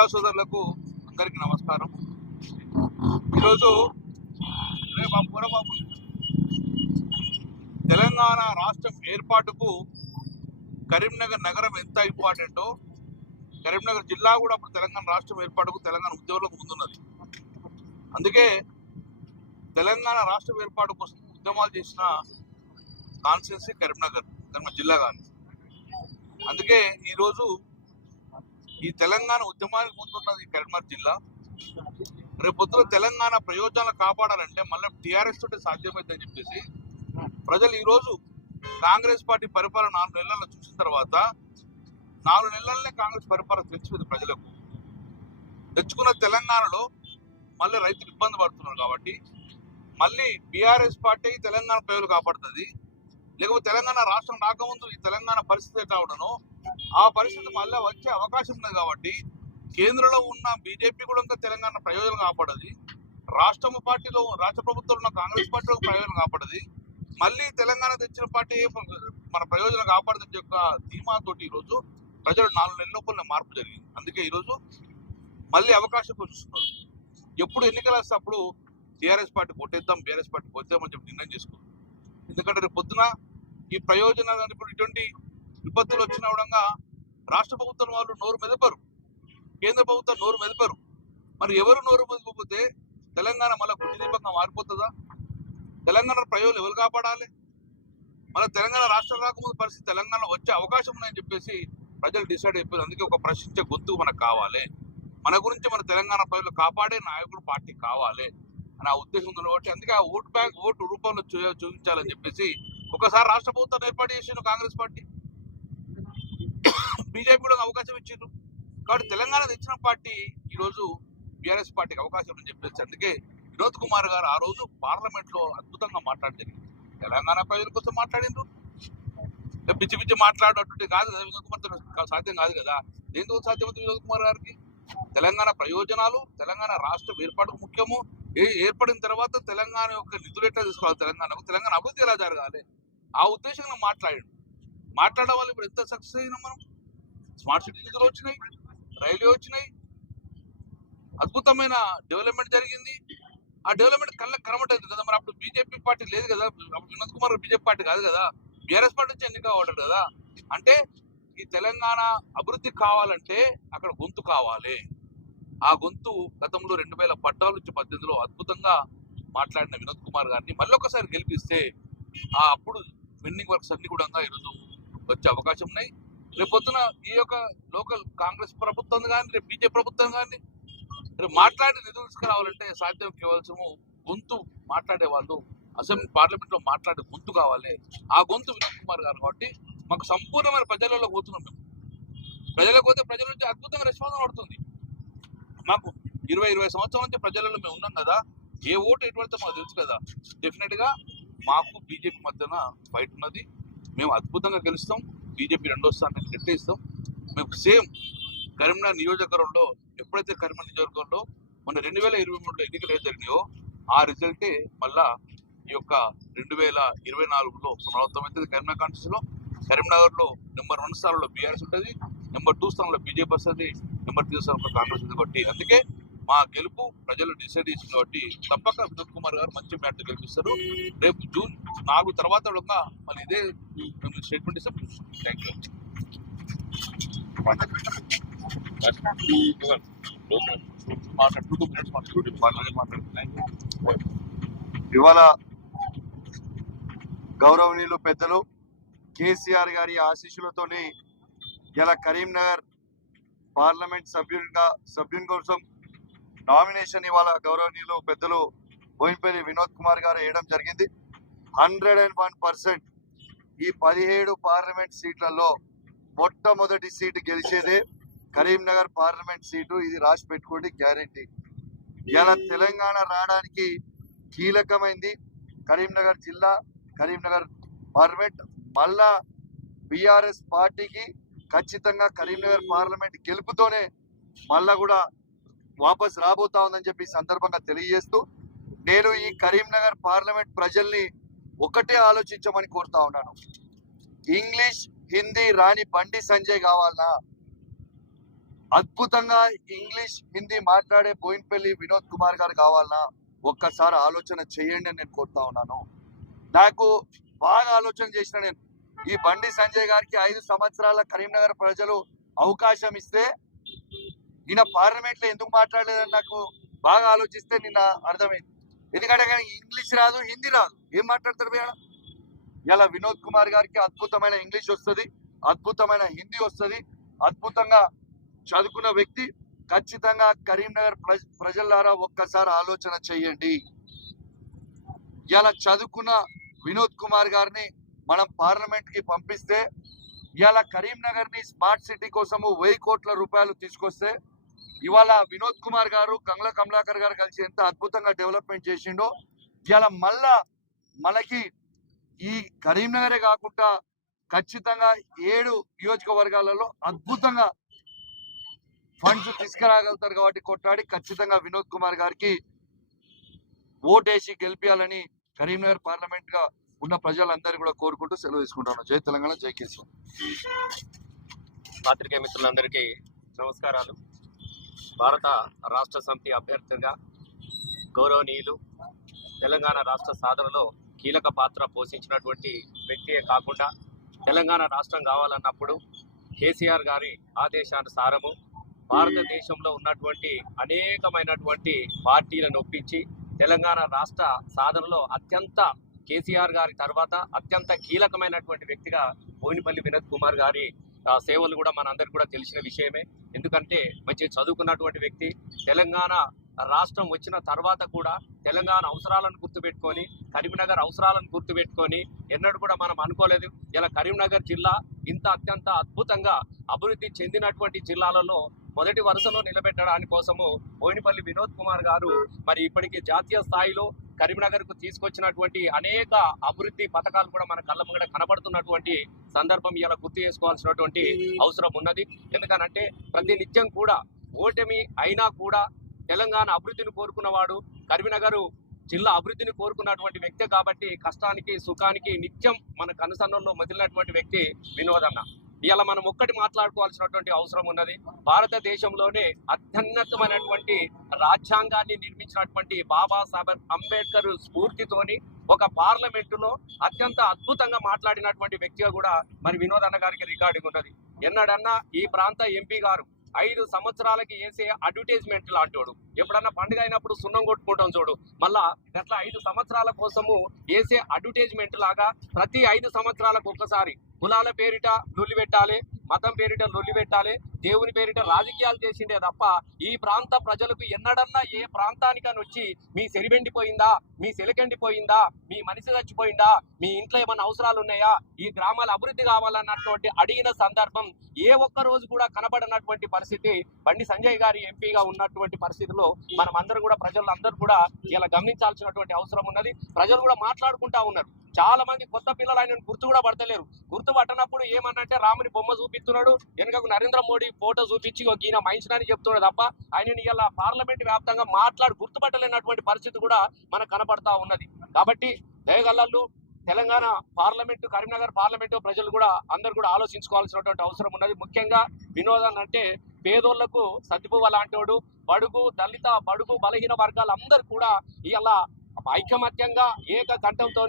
పత్రికా సోదరులకు అందరికీ నమస్కారం. ఈరోజు రేపు ఆ తెలంగాణ రాష్ట్రం ఏర్పాటుకు కరీంనగర్ నగరం ఎంత ఇంపార్టెంటో కరీంనగర్ జిల్లా కూడా ఇప్పుడు తెలంగాణ రాష్ట్రం ఏర్పాటుకు తెలంగాణ ఉద్యోగులకు ముందున్నది. అందుకే తెలంగాణ రాష్ట్రం ఏర్పాటు కోసం ఉద్యమాలు చేసిన కాన్స్టిట్యున్సీ కరీంనగర్ కరీంనగర్ జిల్లా కానీ అందుకే ఈరోజు ఈ తెలంగాణ ఉద్యమానికి ముందున్నది కరీంనగర్ జిల్లా. రేపొద్దున తెలంగాణ ప్రయోజనాలు కాపాడాలంటే మళ్ళీ టీఆర్ఎస్ తోటి సాధ్యమైందని చెప్పేసి ప్రజలు ఈరోజు కాంగ్రెస్ పార్టీ పరిపాలన నాలుగు నెలల్లో చూసిన తర్వాత నాలుగు నెలలనే కాంగ్రెస్ పరిపాలన తెచ్చిపోయింది ప్రజలకు. తెచ్చుకున్న తెలంగాణలో మళ్ళీ రైతులు ఇబ్బంది పడుతున్నారు కాబట్టి మళ్ళీ బీఆర్ఎస్ పార్టీ తెలంగాణ ప్రజలు కాపాడుతుంది. లేకపోతే తెలంగాణ రాష్ట్రం రాకముందు ఈ తెలంగాణ పరిస్థితి ఎట్లా ఉండనో ఆ పరిస్థితి మళ్ళీ వచ్చే అవకాశం ఉన్నది కాబట్టి కేంద్రంలో ఉన్న బీజేపీ కూడా ఇంకా తెలంగాణ ప్రయోజనం కాపాడది. రాష్ట్రం పార్టీలో రాష్ట్ర ప్రభుత్వంలో ఉన్న కాంగ్రెస్ పార్టీలో ప్రయోజనం కాపాడది. మళ్ళీ తెలంగాణ తెచ్చిన పార్టీ మన ప్రయోజనం కాపాడదని యొక్క ధీమాతోటి ఈరోజు ప్రజలు నాలుగు నెలల లోపల మార్పు జరిగింది. అందుకే ఈరోజు మళ్ళీ అవకాశం చూస్తున్నారు ఎప్పుడు ఎన్నికలు వస్తే అప్పుడు టీఆర్ఎస్ పార్టీ కొట్టేద్దాం బీఆర్ఎస్ పార్టీ కొట్టేద్దామని చెప్పి నిర్ణయం చేసుకుంది. ఎందుకంటే రేపు పొద్దున ఈ ప్రయోజనాలు ఇప్పుడు ఇటువంటి విపత్తులు వచ్చిన విధంగా రాష్ట్ర ప్రభుత్వం వాళ్ళు నోరు మెదపరు. కేంద్ర ప్రభుత్వం నోరు మెదపరు. మరి ఎవరు నోరు మెదపకపోతే తెలంగాణ మళ్ళీ గుడ్డిదీపంగా మారిపోతుందా? తెలంగాణ ప్రయోజనం ఎవరు కాపాడాలి? మన తెలంగాణ రాష్ట్రం రాకముందు పరిస్థితి తెలంగాణ వచ్చే అవకాశం ఉందని చెప్పేసి ప్రజలు డిసైడ్ అయిపోయారు. అందుకే ఒక ప్రశ్నించే గొంతు మనకు కావాలి. మన గురించి మన తెలంగాణ ప్రజలు కాపాడే నాయకుడు పార్టీ కావాలి అని ఆ ఉద్దేశం ఉంది. కాబట్టి అందుకే ఆ ఓటు బ్యాంక్ ఓటు రూపంలో చూ- చూపించాలని చెప్పేసి ఒకసారి రాష్ట్ర ప్రభుత్వం ఏర్పాటు చేసిన కాంగ్రెస్ పార్టీ. బీజేపీ కూడా అవకాశం ఇచ్చిండ్రు. కాబట్టి తెలంగాణ తెచ్చిన పార్టీ ఈరోజు బీఆర్ఎస్ పార్టీకి అవకాశం అని చెప్పేసి అందుకే వినోద్ కుమార్ గారు ఆ రోజు పార్లమెంట్లో అద్భుతంగా మాట్లాడారు తెలంగాణ ప్రజల కోసం మాట్లాడిండ్రు. పిచ్చి పిచ్చి మాట్లాడేటువంటి కాదు వినోద్ కుమార్ సాధ్యం కాదు కదా. దేంతో సాధ్యమవుతుంది వినోద్ కుమార్ గారికి? తెలంగాణ ప్రయోజనాలు తెలంగాణ రాష్ట్రం ఏర్పాటుకు ముఖ్యము. ఏ ఏర్పడిన తర్వాత తెలంగాణ యొక్క నిధులు ఎట్లా తీసుకోవాలి? తెలంగాణకు తెలంగాణ అభివృద్ధి ఎలా జరగాలి? ఆ ఉద్దేశంగా మాట్లాడాడు. మాట్లాడడం వల్ల ఇప్పుడు ఎంత సక్సెస్ అయినాం మనం? స్మార్ట్ సిటీ నిధులు వచ్చినాయి రైల్వే వచ్చినాయి. అద్భుతమైన డెవలప్మెంట్ జరిగింది. ఆ డెవలప్మెంట్ కళ్ళకి కనబడలేదు కదా మరి అప్పుడు బీజేపీ పార్టీ లేదు కదా అప్పుడు వినోద్ కుమార్ బీజేపీ పార్టీ కాదు కదా బీఆర్ఎస్ పార్టీ నుంచి ఎన్నిక కదా. అంటే ఈ తెలంగాణ అభివృద్ధి కావాలంటే అక్కడ గొంతు కావాలి. ఆ గొంతు గతంలో రెండు వేల పద్నాలుగు నుంచి పద్దెనిమిదిలో అద్భుతంగా మాట్లాడిన వినోద్ కుమార్ గారిని మళ్ళీ ఒకసారి గెలిపిస్తే ఆ అప్పుడు విన్నింగ్ వర్క్స్ అన్ని కూడా ఈరోజు వచ్చే అవకాశం ఉన్నాయి. రేపు పొద్దున ఈ యొక్క లోకల్ కాంగ్రెస్ ప్రభుత్వం కానీ రేపు బీజేపీ ప్రభుత్వం కానీ రేపు మాట్లాడి నిధులు తీసుకురావాలంటే సాధ్యం కేవలసము గొంతు మాట్లాడే వాళ్ళు అసెంబ్లీ పార్లమెంట్లో మాట్లాడే గొంతు కావాలి. ఆ గొంతు వినోద్ కుమార్ గారు కాబట్టి మాకు సంపూర్ణమైన ప్రజలలో పోతున్నాం మేము. ప్రజలకు పోతే ప్రజల నుంచి అద్భుతంగా రెస్పాన్స్ పడుతుంది మాకు ఇరవై ఇరవై సంవత్సరాల నుంచి ప్రజలలో మేము ఉన్నాం కదా ఏ ఓటు ఎటువంటి మాకు తెలుసు కదా. డెఫినెట్గా మాకు బీజేపీ మధ్యన ఫైట్ ఉన్నది. మేము అద్భుతంగా గెలుస్తాం. బీజేపీ రెండో స్థానానికి గెట్టేస్తాం మేము సేమ్ కరీంనగర్ నియోజకవర్గంలో ఎప్పుడైతే కరీంనగర్ నియోజకవర్గంలో మొన్న రెండు వేల ఇరవై మూడులో ఎన్నికలు ఏది జరిగినాయో ఆ రిజల్టే మళ్ళా ఈ యొక్క రెండు వేల ఇరవై నాలుగులో పునరావృతం కరీంనగర్ కాన్స్టిట్యూన్లో కరీంనగర్లో నెంబర్ వన్ స్థానంలో బీఆర్ఎస్ ఉంటుంది నెంబర్ టూ స్థానంలో బీజేపీ వస్తుంది నెంబర్ త్రీ స్థానంలో కాంగ్రెస్ ఉంది కాబట్టి అందుకే మా గెలుపు ప్రజలు డిసైడ్ చేసింది కాబట్టి తప్పక వినోద్ కుమార్ గారు మంచి మ్యాటర్ గెలిపిస్తారు. రేపు జూన్ నాలుగు తర్వాత కూడా మళ్ళీ ఇదే మేము స్టేట్మెంట్ ఇస్తే థ్యాంక్ యూ మాట్లాడు ఇవాళ గౌరవనీయులు పెద్దలు కేసీఆర్ గారి ఆశీస్సులతోనే ఇలా కరీంనగర్ పార్లమెంట్ సభ్యునిగా సభ్యుని కోసం నామినేషన్ ఇవాళ గౌరవనీయులు పెద్దలు భూమిపల్లి వినోద్ కుమార్ గారు వేయడం జరిగింది. హండ్రెడ్ అండ్ వన్ పర్సెంట్ ఈ పదిహేడు పార్లమెంట్ సీట్లలో మొట్టమొదటి సీటు గెలిచేదే కరీంనగర్ పార్లమెంట్ సీటు. ఇది రాసి పెట్టుకోండి గ్యారంటీ. ఇలా తెలంగాణ రావడానికి కీలకమైంది కరీంనగర్ జిల్లా కరీంనగర్ పార్లమెంట్. మళ్ళా బీఆర్ఎస్ పార్టీకి ఖచ్చితంగా కరీంనగర్ పార్లమెంట్ గెలుపుతోనే మళ్ళా కూడా వాపస్ రాబోతా ఉందని చెప్పి సందర్భంగా తెలియజేస్తూ నేను ఈ కరీంనగర్ పార్లమెంట్ ప్రజల్ని ఒకటే ఆలోచించమని కోరుతా ఉన్నాను. ఇంగ్లీష్ హిందీ రాని బండి సంజయ్ కావాలనా? అద్భుతంగా ఇంగ్లీష్ హిందీ మాట్లాడే బోయిన్పల్లి వినోద్ కుమార్ గారు కావాలనా? ఒక్కసారి ఆలోచన చేయండి అని నేను కోరుతా ఉన్నాను. నాకు బాగా ఆలోచన చేసిన నేను ఈ బండి సంజయ్ గారికి ఐదు సంవత్సరాల కరీంనగర్ ప్రజలు అవకాశం ఇస్తే ఈయన పార్లమెంట్లో ఎందుకు మాట్లాడలేదని నాకు బాగా ఆలోచిస్తే నిన్న అర్థమైంది. ఎందుకంటే కానీ ఇంగ్లీష్ రాదు హిందీ రాదు. ఏం మాట్లాడతారు మేడం? ఇలా వినోద్ కుమార్ గారికి అద్భుతమైన ఇంగ్లీష్ వస్తుంది అద్భుతమైన హిందీ వస్తుంది. అద్భుతంగా చదువుకున్న వ్యక్తి ఖచ్చితంగా కరీంనగర్ ప్రజ ప్రజలారా ఒక్కసారి ఆలోచన చేయండి. ఇలా చదువుకున్న వినోద్ కుమార్ గారిని మనం పార్లమెంట్కి పంపిస్తే ఇలా కరీంనగర్ని స్మార్ట్ సిటీ కోసము వెయ్యి కోట్ల రూపాయలు తీసుకొస్తే ఇవాళ వినోద్ కుమార్ గారు కంగ్ల కమలాకర్ గారు కలిసి ఎంత అద్భుతంగా డెవలప్మెంట్ చేసిండో ఇవాళ మళ్ళా మనకి ఈ కరీంనగరే కాకుండా ఖచ్చితంగా ఏడు నియోజకవర్గాలలో అద్భుతంగా ఫండ్స్ తీసుకురాగలుగుతారు కాబట్టి కొట్లాడి ఖచ్చితంగా వినోద్ కుమార్ గారికి ఓటేసి గెలిపించాలని కరీంనగర్ పార్లమెంట్గా ఉన్న ప్రజలందరూ కూడా కోరుకుంటూ సెలవు తీసుకుంటాను జై తెలంగాణ జై కేశవ్. పాత్రికేయ మిత్రులందరికీ నమస్కారాలు. భారత రాష్ట్ర సమితి అభ్యర్థిగా గౌరవనీయులు తెలంగాణ రాష్ట్ర సాధనలో కీలక పాత్ర పోషించినటువంటి వ్యక్తియే కాకుండా తెలంగాణ రాష్ట్రం కావాలన్నప్పుడు కేసీఆర్ గారి ఆదేశానుసారము భారతదేశంలో ఉన్నటువంటి అనేకమైనటువంటి పార్టీలను ఒప్పించి తెలంగాణ రాష్ట్ర సాధనలో అత్యంత కేసీఆర్ గారి తర్వాత అత్యంత కీలకమైనటువంటి వ్యక్తిగా బోయినపల్లి వినోద్ కుమార్ గారి సేవలు కూడా మనందరికీ కూడా తెలిసిన విషయమే. ఎందుకంటే మంచి చదువుకున్నటువంటి వ్యక్తి తెలంగాణ రాష్ట్రం వచ్చిన తర్వాత కూడా తెలంగాణ అవసరాలను గుర్తుపెట్టుకొని కరీంనగర్ అవసరాలను గుర్తుపెట్టుకొని ఎన్నడూ కూడా మనం అనుకోలేదు. ఇలా కరీంనగర్ జిల్లా ఇంత అత్యంత అద్భుతంగా అభివృద్ధి చెందినటువంటి జిల్లాలలో మొదటి వరుసలో నిలబెట్టడాని కోసము బోయినపల్లి వినోద్ కుమార్ గారు మరి ఇప్పటికీ జాతీయ స్థాయిలో కరీంనగర్కు తీసుకొచ్చినటువంటి అనేక అభివృద్ధి పథకాలు కూడా మన కళ్ళ ముంగడ కనబడుతున్నటువంటి సందర్భం ఇలా గుర్తు చేసుకోవాల్సినటువంటి అవసరం ఉన్నది. ఎందుకనంటే ప్రతి నిత్యం కూడా ఓటమి అయినా కూడా తెలంగాణ అభివృద్ధిని కోరుకున్నవాడు కరీంనగర్ జిల్లా అభివృద్ధిని కోరుకున్నటువంటి వ్యక్తి కాబట్టి కష్టానికి సుఖానికి నిత్యం మన కనుసన్నంలో మొదలైనటువంటి వ్యక్తి వినోదన్న. ఇవాళ మనం ఒక్కటి మాట్లాడుకోవాల్సినటువంటి అవసరం ఉన్నది. భారతదేశంలోనే అత్యున్నతమైనటువంటి రాజ్యాంగాన్ని నిర్మించినటువంటి బాబాసాహెబ్ అంబేద్కర్ స్ఫూర్తితోని ఒక పార్లమెంటులో అత్యంత అద్భుతంగా మాట్లాడినటువంటి వ్యక్తిగా కూడా మరి వినోద్ అన్న గారికి రికార్డింగ్ ఉన్నది. ఎన్నడన్నా ఈ ప్రాంత ఎంపీ గారు ఐదు సంవత్సరాలకి వేసే అడ్వర్టైజ్మెంట్ లాంటోడు. ఎప్పుడన్నా పండుగ అయినప్పుడు సున్నం కొట్టుకుంటాం చూడు. మళ్ళా గట్ల ఐదు సంవత్సరాల కోసము వేసే అడ్వర్టైజ్మెంట్ లాగా ప్రతి ఐదు సంవత్సరాలకు ఒక్కసారి. కులాల పేరిట లొల్లి పెట్టాలి మతం పేరిట లొల్లి పెట్టాలి దేవుని పేరిట రాజకీయాలు చేసిండే తప్ప ఈ ప్రాంత ప్రజలకు ఎన్నడన్నా ఏ ప్రాంతానికని వచ్చి మీ సెరిబెండిపోయిందా మీ సెలకెండిపోయిందా మీ మనిషి చచ్చిపోయిందా మీ ఇంట్లో ఏమైనా అవసరాలు ఉన్నాయా ఈ గ్రామాల అభివృద్ధి కావాలన్నటువంటి అడిగిన సందర్భం ఏ ఒక్క రోజు కూడా కనబడినటువంటి పరిస్థితి. బండి సంజయ్ గారి ఎంపీగా ఉన్నటువంటి పరిస్థితిలో మనం అందరూ కూడా ప్రజలందరూ కూడా ఇలా గమనించాల్సినటువంటి అవసరం ఉన్నది. ప్రజలు కూడా మాట్లాడుకుంటా ఉన్నారు. చాలా మంది కొత్త పిల్లలు ఆయన గుర్తు కూడా పడతలేరు. గుర్తు పట్టనప్పుడు ఏమన్నంటే రాముని బొమ్మ చూపి చూపిస్తున్నాడు వెనుకకు నరేంద్ర మోడీ ఫోటో చూపించి ఒక ఈయన మనిషిని చెప్తున్నాడు తప్ప ఆయన ఇలా పార్లమెంట్ వ్యాప్తంగా మాట్లాడి గుర్తుపట్టలేనటువంటి పరిస్థితి కూడా మనకు కనపడతా ఉన్నది. కాబట్టి దయగల్లలు తెలంగాణ పార్లమెంటు కరీంనగర్ పార్లమెంటు ప్రజలు కూడా అందరు కూడా ఆలోచించుకోవాల్సినటువంటి అవసరం ఉన్నది. ముఖ్యంగా వినోదం అంటే పేదోళ్ళకు సతిపువ లాంటోడు బడుగు దళిత బడుగు బలహీన వర్గాలందరూ కూడా ఇలా ఐకమత్యంగా ఏక కంఠంతో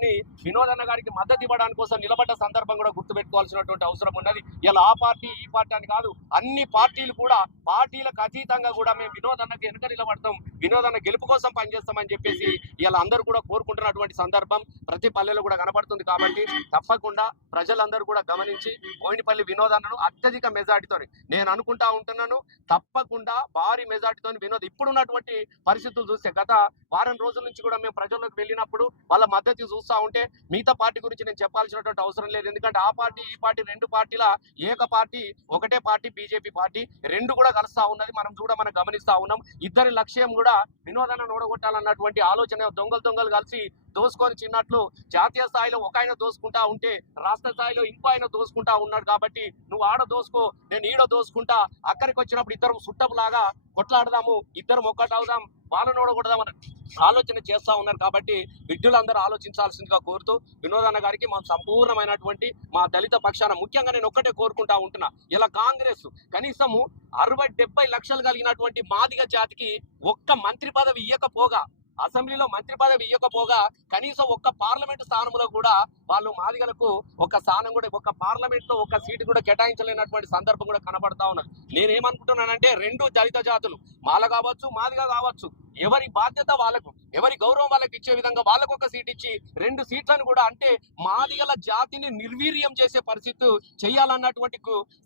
వినోదన్న గారికి మద్దతు ఇవ్వడానికి కోసం నిలబడ్డ సందర్భం కూడా గుర్తుపెట్టుకోవాల్సినటువంటి అవసరం ఉన్నది. ఇలా ఆ పార్టీ ఈ పార్టీ అని కాదు అన్ని పార్టీలు కూడా పార్టీలకు అతీతంగా కూడా మేము వినోదన్నకి వెనుక నిలబడతాం. వినోదన్న గెలుపు కోసం పనిచేస్తామని చెప్పేసి ఇలా అందరూ కూడా కోరుకుంటున్నటువంటి సందర్భం ప్రతి పల్లెలో కూడా కనబడుతుంది కాబట్టి తప్పకుండా ప్రజలందరూ కూడా గమనించి బోయినపల్లి వినోదన్నను అత్యధిక మెజార్టీతో నేను అనుకుంటా ఉంటున్నాను తప్పకుండా భారీ మెజార్టీతో వినోద్ ఇప్పుడున్నటువంటి పరిస్థితులు చూస్తే గత వారం రోజుల నుంచి కూడా మేము ప్రజల్లోకి వెళ్ళినప్పుడు వాళ్ళ మద్దతు చూస్తా ఉంటే మిగతా పార్టీ గురించి నేను చెప్పాల్సినటువంటి అవసరం లేదు. ఎందుకంటే ఆ పార్టీ ఈ పార్టీ రెండు పార్టీల ఏక పార్టీ ఒకటే పార్టీ బీజేపీ పార్టీ రెండు కూడా కలుస్తా ఉన్నది. మనం కూడా మనం గమనిస్తా ఉన్నాం. ఇద్దరి లక్ష్యం కూడా వినోదాన్ని ఓడగొట్టాలన్నటువంటి ఆలోచన దొంగలు దొంగలు కలిసి దోసుకొని చిన్నట్లు జాతీయ స్థాయిలో ఒక ఆయన దోసుకుంటా ఉంటే రాష్ట్ర స్థాయిలో ఇంకో ఆయన దోసుకుంటా ఉన్నాడు కాబట్టి నువ్వు ఆడ దోసుకో నేను ఈడ దోసుకుంటా అక్కడికి వచ్చినప్పుడు ఇద్దరు సుట్టపులాగా కొట్లాడదాము ఇద్దరం ఒక్కటవుదాం వాళ్ళని ఓడగొడదామని ఆలోచన చేస్తూ ఉన్నారు కాబట్టి విద్యులందరూ ఆలోచించాల్సిందిగా కోరుతూ వినోదన్న గారికి మా సంపూర్ణమైనటువంటి మా దళిత పక్షాన ముఖ్యంగా నేను ఒక్కటే కోరుకుంటా ఉంటున్నా. ఇలా కాంగ్రెస్ కనీసము అరవై డెబ్బై లక్షలు కలిగినటువంటి మాదిగ జాతికి ఒక్క మంత్రి పదవి ఇవ్వకపోగా అసెంబ్లీలో మంత్రి పదవి ఇవ్వకపోగా కనీసం ఒక్క పార్లమెంట్ స్థానంలో కూడా వాళ్ళు మాదిగలకు ఒక స్థానం కూడా ఒక పార్లమెంట్లో ఒక సీటు కూడా కేటాయించలేనటువంటి సందర్భం కూడా కనబడతా ఉన్నది. నేనేమనుకుంటున్నానంటే రెండు దళిత జాతులు మాల కావచ్చు మాదిగా కావచ్చు ఎవరి బాధ్యత వాళ్ళకు ఎవరి గౌరవం వాళ్ళకి ఇచ్చే విధంగా వాళ్ళకు ఒక సీట్ ఇచ్చి రెండు సీట్లను కూడా అంటే మాదిగల జాతిని నిర్వీర్యం చేసే పరిస్థితి చేయాలన్నటువంటి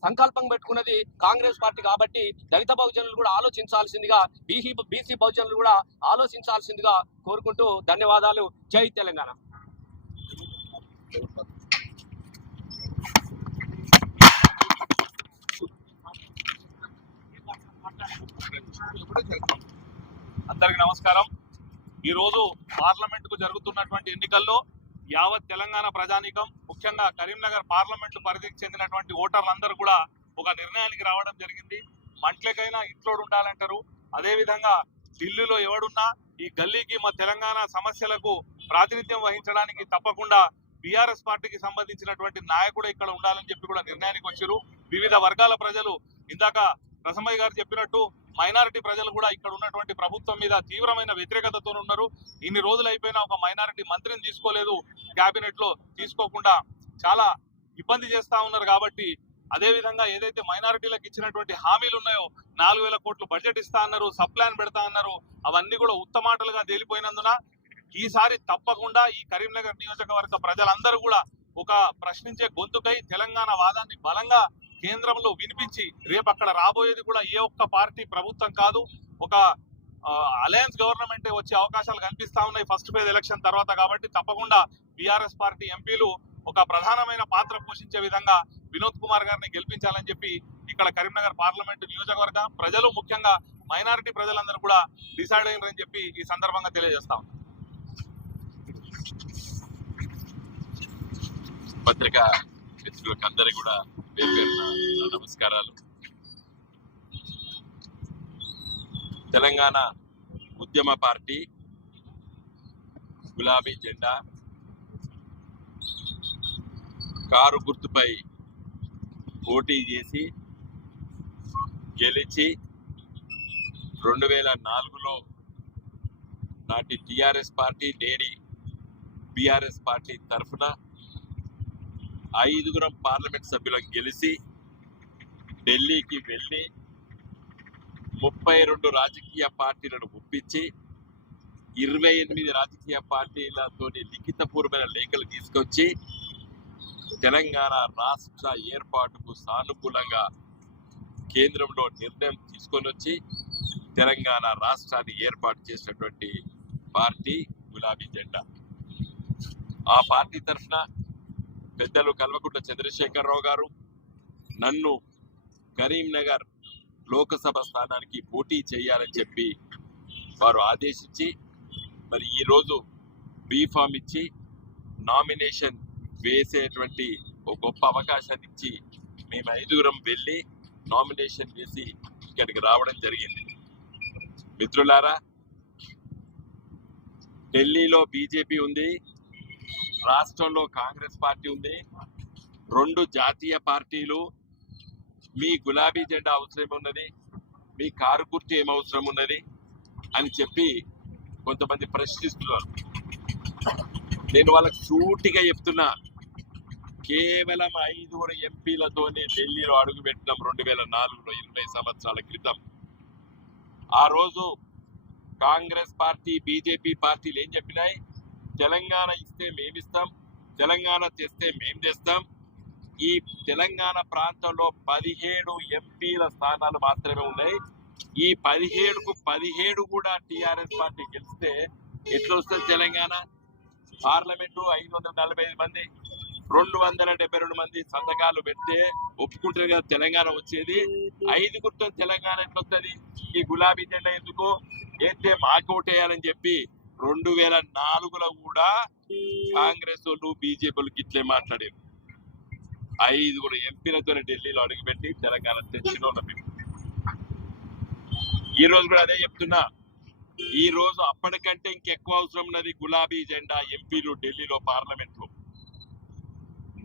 సంకల్పం పెట్టుకున్నది కాంగ్రెస్ పార్టీ కాబట్టి దళిత బహుజనులు కూడా ఆలోచించాల్సిందిగా బీసీ బీసీ బహుజనులు కూడా ఆలోచించాల్సిందిగా కోరుకుంటూ ధన్యవాదాలు. జై తెలంగాణ. అందరికి నమస్కారం. ఈరోజు పార్లమెంటుకు జరుగుతున్నటువంటి ఎన్నికల్లో యావత్ తెలంగాణ ప్రజానీకం ముఖ్యంగా కరీంనగర్ పార్లమెంటు పరిధికి చెందినటువంటి ఓటర్లందరూ కూడా ఒక నిర్ణయానికి రావడం జరిగింది. మంట్లకైనా ఇంట్లో ఉండాలంటారు. అదేవిధంగా ఢిల్లీలో ఎవడున్నా ఈ గల్లీకి మా తెలంగాణ సమస్యలకు ప్రాతినిధ్యం వహించడానికి తప్పకుండా బీఆర్ఎస్ పార్టీకి సంబంధించినటువంటి నాయకుడు ఇక్కడ ఉండాలని చెప్పి కూడా నిర్ణయానికి వచ్చారు వివిధ వర్గాల ప్రజలు ఇందాక రసమయ్య గారు చెప్పినట్టు మైనారిటీ ప్రజలు కూడా ఇక్కడ ఉన్నటువంటి ప్రభుత్వం మీద తీవ్రమైన వ్యతిరేకతతో ఉన్నారు. ఇన్ని రోజులు అయిపోయినా ఒక మైనారిటీ మంత్రిని తీసుకోలేదు. కేబినెట్లో తీసుకోకుండా చాలా ఇబ్బంది చేస్తా ఉన్నారు కాబట్టి అదే విధంగా ఏదైతే మైనారిటీలకు ఇచ్చినటువంటి హామీలు ఉన్నాయో నాలుగు వేల కోట్లు బడ్జెట్ ఇస్తా అన్నారు సబ్ ప్లాన్ పెడతా అన్నారు అవన్నీ కూడా ఉత్తమాటలుగా తేలిపోయినందున ఈసారి తప్పకుండా ఈ కరీంనగర్ నియోజకవర్గ ప్రజలందరూ కూడా ఒక ప్రశ్నించే గొంతుకై తెలంగాణ వాదాన్ని బలంగా కేంద్రంలో వినిపించి రేపు అక్కడ రాబోయేది కూడా ఏ ఒక్క పార్టీ ప్రభుత్వం కాదు. ఒక అలయన్స్ గవర్నమెంట్ వచ్చే అవకాశాలు కనిపిస్తా ఉన్నాయి ఫస్ట్ ఫేజ్ ఎలక్షన్ తర్వాత కాబట్టి తప్పకుండా బీఆర్ఎస్ పార్టీ ఎంపీలు ఒక ప్రధానమైన పాత్ర పోషించే విధంగా వినోద్ కుమార్ గారిని గెలిపించాలని చెప్పి ఇక్కడ కరీంనగర్ పార్లమెంట్ నియోజకవర్గ ప్రజలు ముఖ్యంగా మైనారిటీ ప్రజలందరూ కూడా డిసైడ్ అయినారని చెప్పి ఈ సందర్భంగా తెలియజేస్తాం పత్రిక మిత్రులకు అందరికీ కూడా నమస్కారాలు. తెలంగాణ ఉద్యమ పార్టీ గులాబీ జెండా కారు గుర్తుపై పోటీ చేసి గెలిచి రెండు వేల నాలుగులో నాటి టిఆర్ఎస్ పార్టీ నేడి బీఆర్ఎస్ పార్టీ తరఫున ఐదుగురం పార్లమెంట్ సభ్యులను గెలిచి ఢిల్లీకి వెళ్ళి ముప్పై రెండు రాజకీయ పార్టీలను ఒప్పించి ఇరవై ఎనిమిది రాజకీయ పార్టీలతోని లిఖితపూర్వమైన లేఖలు తీసుకొచ్చి తెలంగాణ రాష్ట్ర ఏర్పాటుకు సానుకూలంగా కేంద్రంలో నిర్ణయం తీసుకొని వచ్చి తెలంగాణ రాష్ట్రాన్ని ఏర్పాటు చేసినటువంటి పార్టీ గులాబీ జెండా. ఆ పార్టీ తరఫున పెద్దలు కల్వకుంట్ల చంద్రశేఖరరావు గారు నన్ను కరీంనగర్ లోకసభ స్థానానికి పోటీ చేయాలని చెప్పి వారు ఆదేశించి మరి ఈరోజు బీఫామ్ ఇచ్చి నామినేషన్ వేసేటువంటి ఒక గొప్ప అవకాశాన్ని ఇచ్చి మేము ఐదుగురం వెళ్ళి నామినేషన్ వేసి ఇక్కడికి రావడం జరిగింది. మిత్రులారా ఢిల్లీలో బీజేపీ ఉంది రాష్ట్రంలో కాంగ్రెస్ పార్టీ ఉంది. రెండు జాతీయ పార్టీలు. మీ గులాబీ జెండా అవసరం ఉన్నది. మీ కారు గుర్తు ఏమవసరం అవసరం ఉన్నది అని చెప్పి కొంతమంది ప్రశ్నిస్తున్నారు. నేను వాళ్ళకి సూటిగా చెప్తున్నా. కేవలం ఐదుగురు ఎంపీలతోనే ఢిల్లీలో అడుగు పెట్టినాం రెండు వేల నాలుగులో ఇరవై సంవత్సరాల క్రితం. ఆ రోజు కాంగ్రెస్ పార్టీ బీజేపీ పార్టీలు ఏం చెప్పినాయి? తెలంగాణ ఇస్తే మేమిస్తాం తెలంగాణ తెస్తే మేం తెస్తాం. ఈ తెలంగాణ ప్రాంతంలో పదిహేడు ఎంపీల స్థానాలు మాత్రమే ఉన్నాయి. ఈ పదిహేడుకు పదిహేడు కూడా టిఆర్ఎస్ పార్టీ గెలిస్తే ఎట్లా వస్తుంది తెలంగాణ? పార్లమెంటు ఐదు వందల నలభై ఐదు మంది రెండు వందల డెబ్బై రెండు మంది సంతకాలు పెడితే ఒప్పుకుంటారు కదా తెలంగాణ వచ్చేది. ఐదు ఐదుగురితో తెలంగాణ ఎట్లా వస్తుంది ఈ గులాబీ జెండా ఎందుకు? అయితే మాకు ఓటేయాలని చెప్పి రెండు వేల నాలుగులో కూడా కాంగ్రెస్ వాళ్ళు బీజేపీ ఇట్లే మాట్లాడారు. ఐదుగురు ఎంపీలతో ఢిల్లీలో అడుగుపెట్టి తెలంగాణ తెచ్చిలో మేము. ఈ రోజు కూడా అదే చెప్తున్నా. ఈ రోజు అప్పటికంటే ఇంకెక్కువ అవసరం ఉన్నది గులాబీ జెండా ఎంపీలు ఢిల్లీలో పార్లమెంట్లో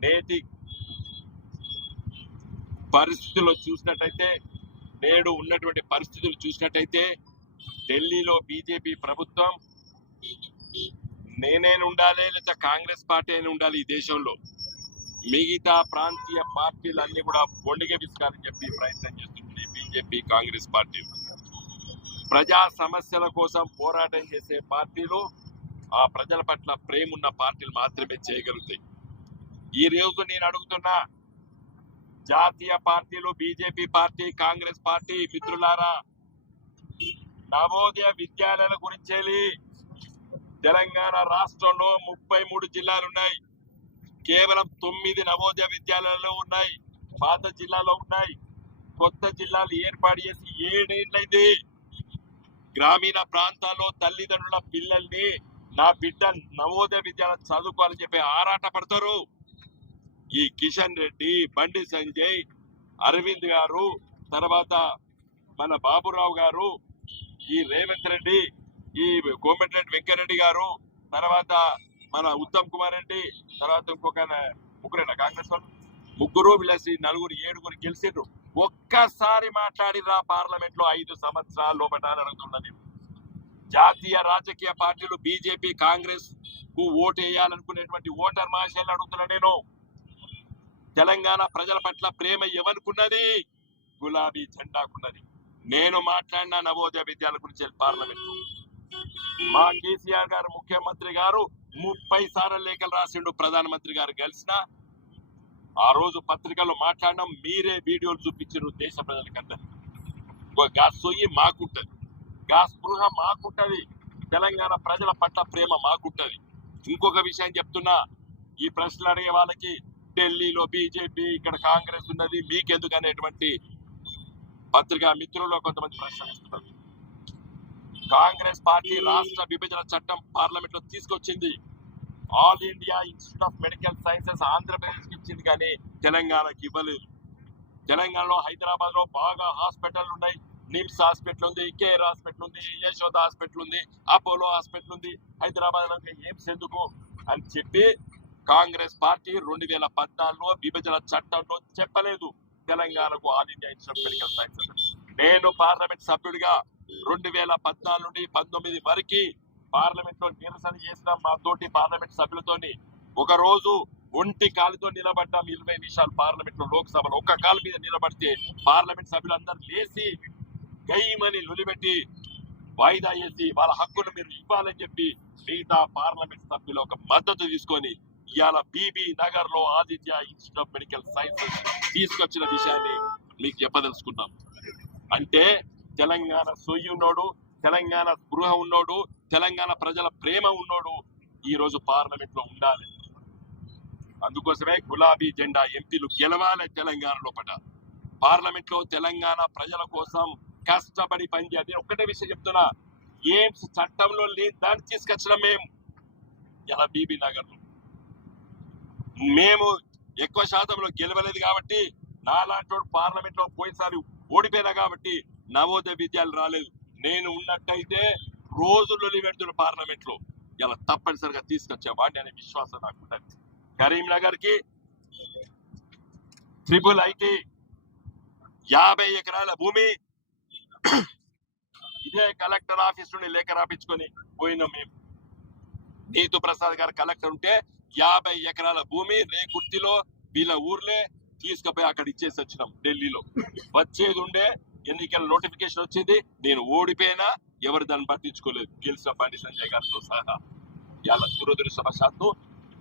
నేటి పరిస్థితుల్లో చూసినట్టయితే నేడు ఉన్నటువంటి పరిస్థితులు చూసినట్టయితే ఢిల్లీలో బీజేపీ ప్రభుత్వం నేనే ఉండాలి లేదా కాంగ్రెస్ పార్టీ అయినా ఉండాలి ఈ దేశంలో. మిగతా ప్రాంతీయ పార్టీలన్నీ కూడా బొండిగ విసుకాలని చెప్పి ప్రయత్నం చేస్తుంది బీజేపీ కాంగ్రెస్ పార్టీ ప్రజా సమస్యల కోసం పోరాటం చేసే పార్టీలు ఆ ప్రజల పట్ల ప్రేమ ఉన్న పార్టీలు మాత్రమే చేయగలుగుతాయి. ఈ రోజు నేను అడుగుతున్నా జాతీయ పార్టీలు బీజేపీ పార్టీ కాంగ్రెస్ పార్టీ మిత్రులారా నవోదయ విద్యాలయాల గురించి తెలంగాణ రాష్ట్రంలో ముప్పై మూడు జిల్లాలు ఉన్నాయి కేవలం తొమ్మిది నవోదయ విద్యాలయాలు ఉన్నాయి. పాత జిల్లాలో ఉన్నాయి. కొత్త జిల్లాలు ఏర్పాటు చేసి ఏడేళ్ళైంది. గ్రామీణ ప్రాంతాల్లో తల్లిదండ్రుల పిల్లల్ని నా బిడ్డ నవోదయ విద్యాలయం చదువుకోవాలని చెప్పి ఆరాట పడతారు. ఈ కిషన్ రెడ్డి బండి సంజయ్ అరవింద్ గారు తర్వాత మన బాబురావు గారు ఈ రేవంత్ రెడ్డి ఈ కోమటిరెడ్డి వెంకయ్యరెడ్డి గారు తర్వాత మన ఉత్తమ్ కుమార్ రెడ్డి తర్వాత ఇంకొక ముగ్గురేనా? కాంగ్రెస్ వాళ్ళు? ముగ్గురు విలసి నలుగురు ఏడుగురు గెలిచిండ్రు ఒక్కసారి మాట్లాడిరా పార్లమెంట్లో ఐదు సంవత్సరాల లోపల అడుగుతున్నది. జాతీయ రాజకీయ పార్టీలు బీజేపీ కాంగ్రెస్కు ఓటు వేయాలనుకునేటువంటి ఓటర్ మహాశయాలు అడుగుతున్నా నేను. తెలంగాణ ప్రజల పట్ల ప్రేమ ఎవనుకున్నది గులాబీ జెండాకున్నది. నేను మాట్లాడిన నవోదయ విద్యాల గురించి పార్లమెంట్ మా కేసీఆర్ గారు ముఖ్యమంత్రి గారు ముప్పై సార్లు లేఖలు రాసిండు ప్రధానమంత్రి గారు కలిసిన ఆ రోజు పత్రికల్లో మాట్లాడడం మీరే వీడియోలు చూపించారు దేశ ప్రజలకందరికి. గా సొయ్యి మాకుంటది. గా స్పృహ మాకుంటది. తెలంగాణ ప్రజల పట్ల ప్రేమ మాకుంటది. ఇంకొక విషయం చెప్తున్నా ఈ ప్రశ్నలు అడిగే వాళ్ళకి ఢిల్లీలో బీజేపీ ఇక్కడ కాంగ్రెస్ ఉన్నది మీకెందుకు అనేటువంటి పత్రికా మిత్రుల్లో కొంతమంది ప్రశ్నిస్తున్నారు కాంగ్రెస్ పార్టీ రాష్ట్ర విభజన చట్టం పార్లమెంట్లో తీసుకొచ్చింది. All India Institute of Medical Sciences ఆంధ్రప్రదేశ్కి ఇచ్చింది కానీ తెలంగాణకి ఇవ్వలేదు. తెలంగాణలో హైదరాబాద్లో బాగా హాస్పిటల్ ఉన్నాయి. నిమ్స్ హాస్పిటల్ ఉంది కేర్ హాస్పిటల్ ఉంది యశోద హాస్పిటల్ ఉంది అపోలో హాస్పిటల్ ఉంది. హైదరాబాద్లో ఎయిమ్స్ ఎందుకు అని చెప్పి కాంగ్రెస్ పార్టీ రెండు వేల పద్నాలుగులో విభజన చట్టంలో చెప్పలేదు. తెలంగాణకు All India Institute of Medical Sciences. నేను పార్లమెంట్ సభ్యుడిగా రెండు వేల పద్నాలుగు నుండి పంతొమ్మిది వరకు పార్లమెంట్లో నిరసన చేసిన మా తోటి పార్లమెంట్ సభ్యులతోని ఒక రోజు ఒంటి కాలుతో నిలబడ్డాం ఇరవై నిమిషాలు పార్లమెంట్లో లోక్సభలో. ఒక్క కాలు మీద నిలబడితే పార్లమెంట్ సభ్యులందరూ లేచి గయ్యమని లొలిపెట్టి వాయిదా వేసి వాళ్ళ హక్కును మీరు ఇవ్వాలని చెప్పి మిగతా పార్లమెంట్ సభ్యులు ఒక మద్దతు తీసుకొని ఇవాళ బీబీ నగర్లో Aditya institute of medical sciences తీసుకొచ్చిన విషయాన్ని మీకు చెప్పదలుచుకున్నాం. అంటే తెలంగాణ సొయ్యి ఉన్నోడు తెలంగాణ స్పృహ ఉన్నోడు తెలంగాణ ప్రజల ప్రేమ ఉన్నోడు ఈ రోజు పార్లమెంట్లో ఉండాలి. అందుకోసమే గులాబీ జెండా ఎంపీలు గెలవాలి తెలంగాణ లోపల. పార్లమెంట్లో తెలంగాణ ప్రజల కోసం కష్టపడి పనిచేయాలి. నేను ఒక్కటే విషయం చెప్తున్నా ఏమ్స్ చట్టంలో లేని దాన్ని తీసుకొచ్చినాం మేము. ఇలా బీబీ నగర్ మేము ఎక్కువ శాతంలో గెలవలేదు కాబట్టి నాలాంటి వాడు పార్లమెంట్లో పోయినసారి ఓడిపోయినా కాబట్టి నవోదయ విద్యాలు రాలేదు. నేను ఉన్నట్టయితే రోజుల్లో పెడుతున్న పార్లమెంట్లో ఇలా తప్పనిసరిగా తీసుకొచ్చే వాడిని అనే విశ్వాసం నాకు ఉంటుంది కరీంనగర్కి ట్రిపుల్ ఐటీ యాభై ఎకరాల భూమి ఇదే కలెక్టర్ ఆఫీస్ నుండి లేఖ రాపించుకొని పోయినాం మేము. నీతు ప్రసాద్ గారు కలెక్టర్ ఉంటే యాభై ఎకరాల భూమి రేకుర్తిలో వీళ్ళ ఊర్లే తీసుకుపోయి అక్కడ ఇచ్చేసి వచ్చినాం ఢిల్లీలో. వచ్చేది ఉండే ఎన్నికల నోటిఫికేషన్ వచ్చింది. నేను ఓడిపోయినా ఎవరు దాన్ని పట్టించుకోలేదు. గెలిచిన బండి సంజయ్ గారితో సహా. ఇలా దురదృష్టవశాత్తు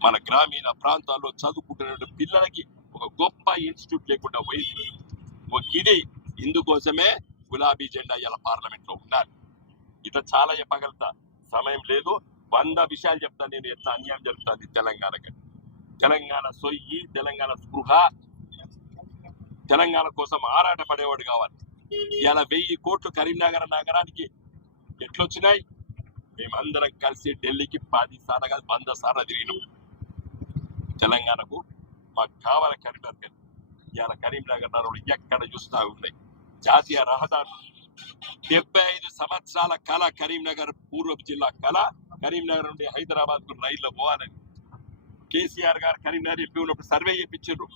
మన గ్రామీణ ప్రాంతాల్లో చదువుకుంటున్న పిల్లలకి ఒక గొప్ప ఇన్స్టిట్యూట్ లేకుండా పోయింది. ఒక ఇది ఇందుకోసమే గులాబీ జెండా ఇలా పార్లమెంట్లో ఉండాలి. ఇట్లా చాలా చెప్పగలుగుతా. సమయం లేదు. వంద విషయాలు చెప్తాను నేను ఎట్లా అన్యాయం జరుగుతుంది తెలంగాణకి. తెలంగాణ సొయ్యి తెలంగాణ స్పృహ తెలంగాణ కోసం ఆరాట పడేవాడు కావాలి. ఇలా వెయ్యి కోట్లు కరీంనగర్ నగరానికి ఎట్లొచ్చినాయి? మేమందరం కలిసి ఢిల్లీకి పది సార్లు కాదు వంద సార్లు తిరిగినాం. తెలంగాణకు మాకు కావాలి కరీంనగర్ ఇవాళ కరీంనగర్ నగరంలో ఎక్కడ చూసినా ఉన్నాయి. జాతీయ రహదారులు డెబ్బై ఐదు సంవత్సరాల కళ కరీంనగర్ పూర్వపు జిల్లా కళ కరీంనగర్ నుండి హైదరాబాద్కు రైల్లో పోవాలని. కేసీఆర్ గారు కరీంనగర్ ఎంపీ ఉన్నప్పుడు సర్వే చేయించారు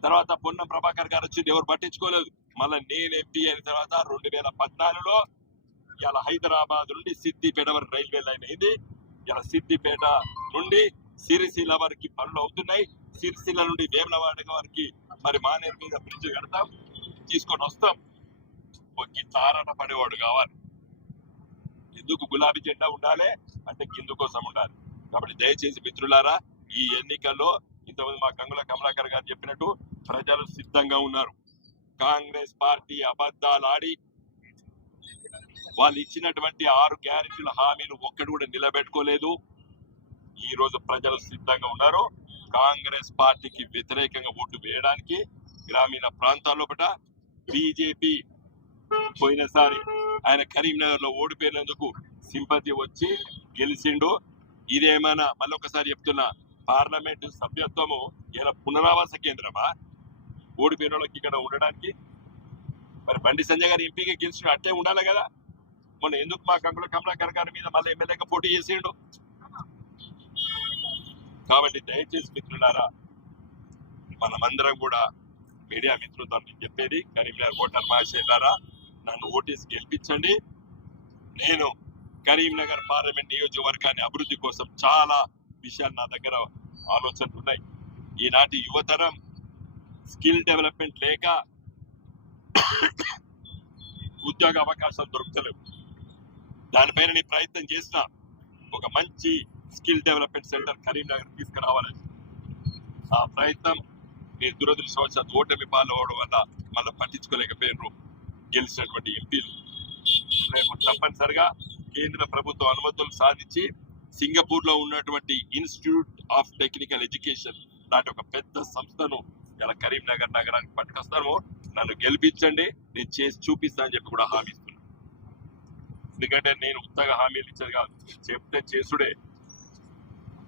తర్వాత పొన్నం ప్రభాకర్ గారు వచ్చింది ఎవరు పట్టించుకోలేదు. మళ్ళీ నేను ఎంపీ అయిన తర్వాత రెండు వేల పద్నాలుగులో ఇలా హైదరాబాద్ నుండి సిద్దిపేట వరకు రైల్వే లైన్ అయింది. ఇలా సిద్దిపేట నుండి సిరిసిల్ల వరకు పనులు అవుతున్నాయి. సిరిసిల్ల నుండి వేమలవాడ వరకు మరి మానేరు మీద బ్రిడ్జ్ కడతాం. తీసుకొని వస్తాం. ఒక్కి తారట పడేవాడు కావాలి. ఎందుకు గులాబీ జెండా ఉండాలి? అంటే కింద కోసం ఉండాలి. కాబట్టి దయచేసి మిత్రులారా ఈ ఎన్నికల్లో ఇంతమంది మా గంగుల కమలాకర్ గారు చెప్పినట్టు ప్రజలు సిద్ధంగా ఉన్నారు. కాంగ్రెస్ పార్టీ అబద్ధాలు ఆడి వాళ్ళు ఇచ్చినటువంటి ఆరు గ్యారెంటీల హామీలు ఒక్కటి కూడా నిలబెట్టుకోలేదు. ఈ రోజు ప్రజలు సిద్ధంగా ఉన్నారు. కాంగ్రెస్ పార్టీకి వ్యతిరేకంగా ఓటు వేయడానికి గ్రామీణ ప్రాంతాల్లో పట బీజేపీ పోయినసారి ఆయన కరీంనగర్లో ఓడిపోయినందుకు సింపతి వచ్చి గెలిచిండు. ఇదేమైనా మళ్ళొకసారి చెప్తున్నా పార్లమెంటు సభ్యత్వము ఇలా పునరావాస కేంద్రమా? ఓడిపోయిన వాళ్ళకి ఇక్కడ ఉండడానికి? మరి బండి సంజయ్ గారు ఎంపీగా గెలిచిన అట్టే ఉండాలి కదా? మొన్న ఎందుకు మా గంగుల కమలాకర్ గారి మీద మళ్ళీ ఎమ్మెల్యేగా పోటీ చేసిండు? కాబట్టి దయచేసి మిత్రులారా మనమందరం కూడా మీడియా మిత్రులతో నేను చెప్పేది కరీంనగర్ ఓటర్ మహాశైలారా నన్ను ఓటేసి గెలిపించండి. నేను కరీంనగర్ పార్లమెంట్ నియోజకవర్గాన్ని అభివృద్ధి కోసం చాలా విషయాలు నా దగ్గర ఆలోచనలు ఉన్నాయి. ఈనాటి యువతరం స్కిల్ డెవలప్మెంట్ లేక ఉద్యోగ అవకాశాలు దొరుకుతలేవు. దానిపైన నేను ప్రయత్నం చేసిన ఒక మంచి స్కిల్ డెవలప్మెంట్ సెంటర్ కరీంనగర్ తీసుకురావాలని ఆ ప్రయత్నం మీరు దురదృష్టవశాత్తు ఓటమి పాల్గొవడం వల్ల మళ్ళీ పట్టించుకోలేకపోయినారు గెలిచినటువంటి ఎంపీలు. రేపు తప్పనిసరిగా కేంద్ర ప్రభుత్వ అనుమతులు సాధించి సింగపూర్లో ఉన్నటువంటి ఇన్స్టిట్యూట్ ఆఫ్ టెక్నికల్ ఎడ్యుకేషన్ లాంటి ఒక పెద్ద సంస్థను ఇలా కరీంనగర్ నగరానికి పట్టుకొస్తాను నన్ను గెలిపించండి నేను చేసి చూపిస్తా అని చెప్పి కూడా హామీ ఇస్తున్నాను. ఎందుకంటే నేను ఉత్తగా హామీలు ఇచ్చేది కాదు. చెప్తే చేసుడే.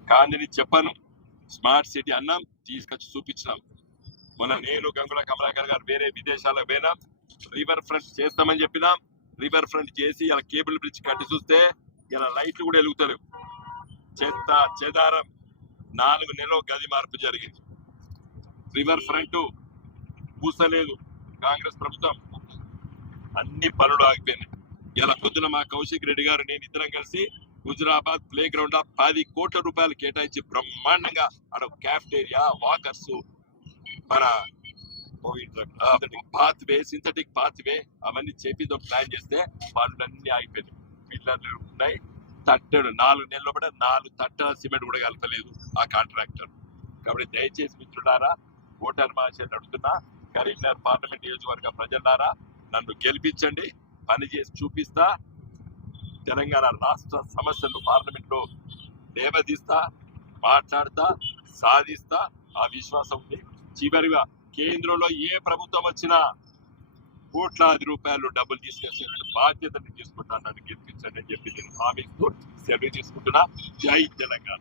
కానీ చెప్పను. స్మార్ట్ సిటీ అన్నాం తీసుకొచ్చి చూపించినాం. మొన్న నేను గంగుల కమలాకర్ గారు వేరే విదేశాలకు పోయినాం రివర్ ఫ్రంట్ చేస్తామని చెప్పినాం. రివర్ ఫ్రంట్ చేసి ఇలా కేబుల్ బ్రిడ్జ్ కట్టి చూస్తే ఇలా లైట్లు కూడా వెలుగుతలేవు. చెత్త చెదారం నాలుగు నెలలు గది మార్పు జరిగింది. River front పూసలేదు. కాంగ్రెస్ ప్రభుత్వం అన్ని పనులు ఆగిపోయినాయి. ఇలా పొద్దున మా కౌశిక్ రెడ్డి గారు నేను ఇద్దరం కలిసి హుజురాబాద్ ప్లే గ్రౌండ్ పది కోట్ల రూపాయలు కేటాయించి బ్రహ్మాండంగా అక్కడ క్యాఫ్టేరియా వాకర్స్ మన path way synthetic path way అవన్నీ చేపిద్దాం ప్లాన్ చేస్తే పనులన్నీ ఆగిపోయినాయి. పిల్లర్లు ఉన్నాయి. తట్టడు నాలుగు నెలలు కూడా నాలుగు తట్టల సిమెంట్ కూడా కలపలేదు ఆ కాంట్రాక్టర్. కాబట్టి దయచేసి మిత్రులారా ఓటర్ మహాశయులు అడుగుతున్నా కరీంనగర్ పార్లమెంట్ నియోజకవర్గ ప్రజలారా నన్ను గెలిపించండి పని చేసి చూపిస్తా తెలంగాణ రాష్ట్ర సమస్యలు పార్లమెంట్లో లేవదీస్తా మాట్లాడతా సాధిస్తా ఆ విశ్వాసం ఉంది. చివరిగా కేంద్రంలో ఏ ప్రభుత్వం వచ్చినా కోట్లాది రూపాయలు డబ్బులు తీసుకొచ్చే బాధ్యతను తీసుకుంటాను నన్ను గెలిపించండి అని చెప్పి నేను హామీ సెలవు తీసుకుంటున్నా. జై తెలంగాణ.